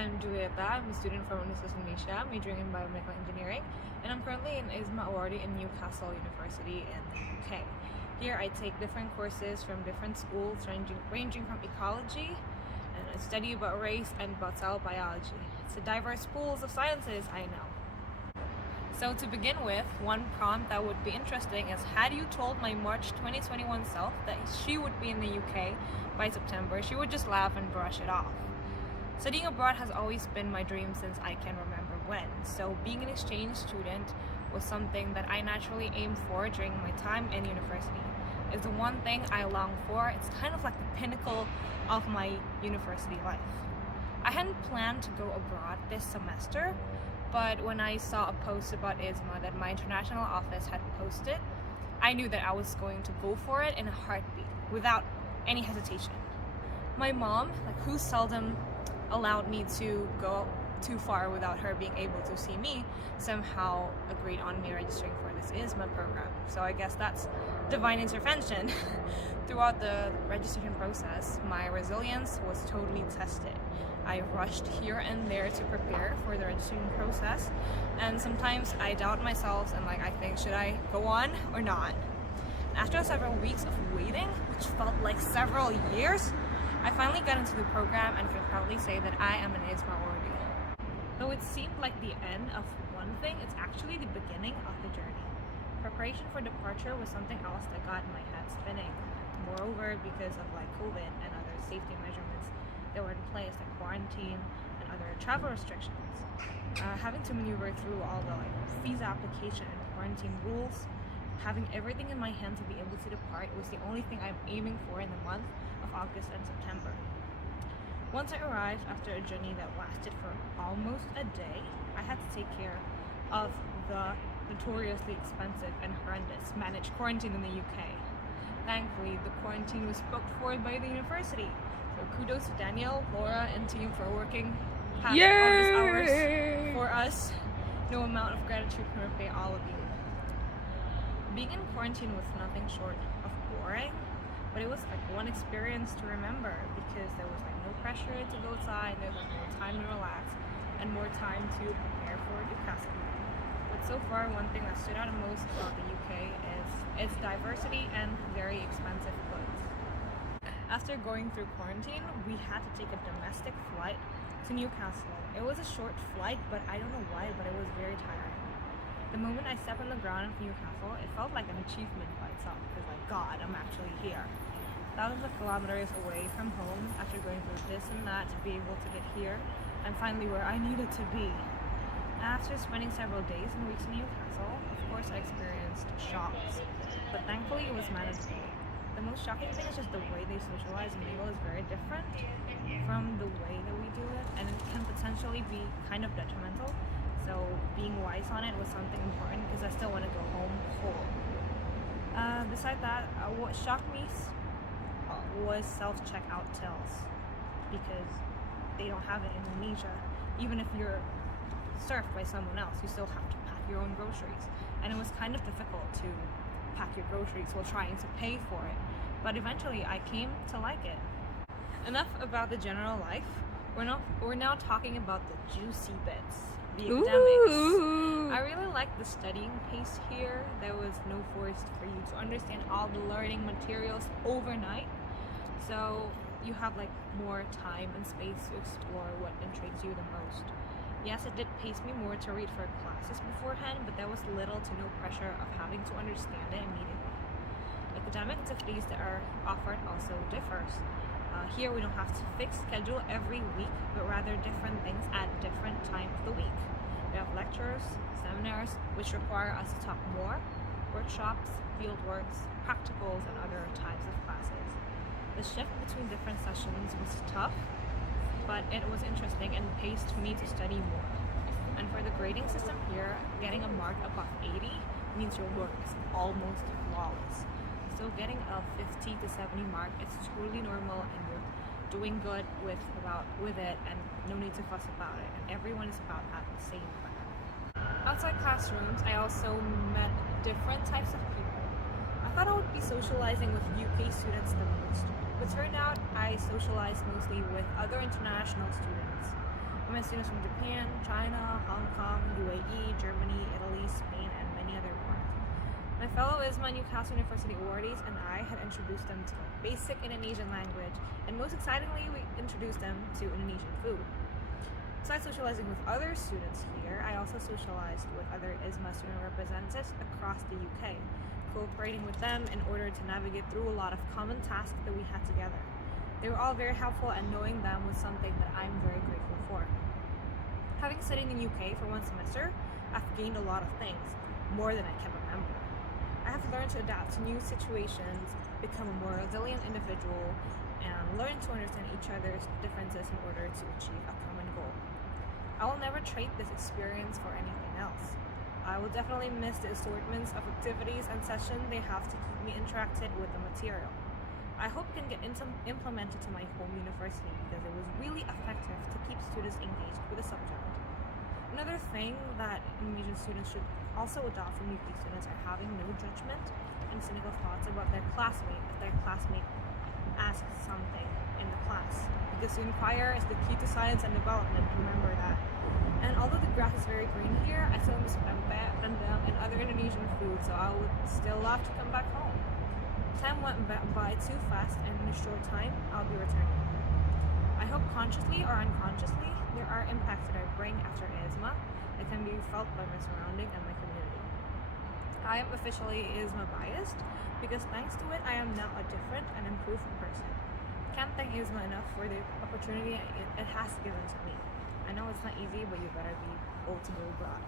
I'm Julieta. I'm a student from Universitas Indonesia, majoring in biomedical engineering, and I'm currently an IISMA awardee in Newcastle University in the UK. Here I take different courses from different schools, ranging from ecology, and I study about race and about cell biology. It's a diverse pools of sciences, I know. So to begin with, one prompt that would be interesting is, had you told my March 2021 self that she would be in the UK by September, she would just laugh and brush it off. Studying abroad has always been my dream since I can remember when, so being an exchange student was something that I naturally aimed for during my time in university. It's the one thing I long for. It's kind of like the pinnacle of my university life. I hadn't planned to go abroad this semester, but when I saw a post about IISMA that my international office had posted, I knew that I was going to go for it in a heartbeat, without any hesitation. My mom, who seldom allowed me to go too far without her being able to see me, somehow agreed on me registering for this IISMA program. So I guess that's divine intervention. Throughout the registration process, my resilience was totally tested. I rushed here and there to prepare for the registration process, and sometimes I doubt myself and I think, should I go on or not? After several weeks of waiting, which felt like several years, I finally got into the program and can proudly say that I am an IISMA awardee. Though it seemed like the end of one thing, it's actually the beginning of the journey. Preparation for departure was something else that got my head spinning. Moreover, because of COVID and other safety measurements that were in place, like quarantine and other travel restrictions, having to maneuver through all the visa application and quarantine rules, having everything in my hand to be able to depart was the only thing I'm aiming for in the month of August and September. Once I arrived, after a journey that lasted for almost a day, I had to take care of the notoriously expensive and horrendous managed quarantine in the UK. Thankfully, the quarantine was booked for by the university. So kudos to Daniel, Laura, and team for working past office hours for us. No amount of gratitude can repay all of you. Being in quarantine was nothing short of boring, but it was one experience to remember, because there was no pressure to go outside, there was more time to relax, and more time to prepare for Newcastle. But so far, one thing that stood out the most about the UK is its diversity and very expensive goods. After going through quarantine, we had to take a domestic flight to Newcastle. It was a short flight, but I don't know why, but it was very tiring. The moment I stepped on the ground in Newcastle, it felt like an achievement by itself, because God, I'm actually here. Thousands of kilometers away from home, after going through this and that to be able to get here, and finally where I needed to be. After spending several days and weeks in Newcastle, of course I experienced shocks, but thankfully it was manageable. The most shocking thing is just the way they socialize and mingle is very different from the way that we do it, and it can potentially be kind of detrimental. So being wise on it was something important, because I still want to go home whole. Besides that, what shocked me was self-checkout tills, because they don't have it in Indonesia. Even if you're served by someone else, you still have to pack your own groceries, and it was kind of difficult to pack your groceries while trying to pay for it, but eventually I came to like it. Enough about the general life. We're now talking about the juicy bits, the academics. I really liked the studying pace here. There was no force for you to understand all the learning materials overnight, so you have more time and space to explore what intrigues you the most. Yes, it did pace me more to read for classes beforehand, but there was little to no pressure of having to understand it immediately. Academic activities that are offered also differs. Here we don't have to fix schedule every week, but rather different things at different times of the week. We have lectures, seminars, which require us to talk more, workshops, fieldworks, practicals, and other types of classes. The shift between different sessions was tough, but it was interesting and paced me to study more. And for the grading system here, getting a mark above 80 means your work is almost flawless. So getting a 50 to 70 mark is totally normal, and you're doing good with it, and no need to fuss about it. And everyone is about at the same level. Outside classrooms, I also met different types of people. I thought I would be socializing with UK students the most, but turned out I socialized mostly with other international students. I met students from Japan, China, Hong Kong, UAE, Germany, Italy, Spain, and many other more. My fellow IISMA Newcastle University awardees and I had introduced them to basic Indonesian language, and most excitingly, we introduced them to Indonesian food. Besides socializing with other students here, I also socialized with other IISMA student representatives across the UK, cooperating with them in order to navigate through a lot of common tasks that we had together. They were all very helpful, and knowing them was something that I'm very grateful for. Having studied in the UK for one semester, I've gained a lot of things, more than I can remember. I have learned to adapt to new situations, become a more resilient individual, and learn to understand each other's differences in order to achieve a common goal. I will never trade this experience for anything else. I will definitely miss the assortments of activities and sessions they have to keep me interacted with the material. I hope it can get implemented to my home university because it was really effective to keep students engaged with the subject. Another thing that Indonesian students should also adopt from UK students are having no judgment and cynical thoughts about their classmate if their classmate asks something in the class. Because to inquire is the key to science and development, remember that. And although the grass is very green here, I still miss pempek, rendang, and other Indonesian food, so I would still love to come back home. Time went by too fast, and in a short time, I'll be returning. I hope consciously or unconsciously, there are impacts that I bring after IISMA that can be felt by my surrounding and my community. I am officially IISMA biased because thanks to it, I am now a different and improved person. Can't thank IISMA enough for the opportunity it has given to me. I know it's not easy, but you better be bold to go abroad.